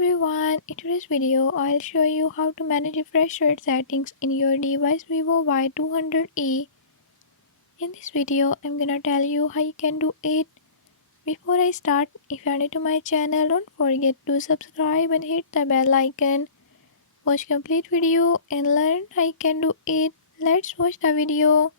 everyone, in today's video I'll show you how to manage refresh rate settings in your device Vivo Y200e. In this video I'm gonna tell you how you can do it. Before I start, if you are new to my channel, don't forget to subscribe and hit the bell icon. Watch complete video and learn how you can do it. Let's watch the video.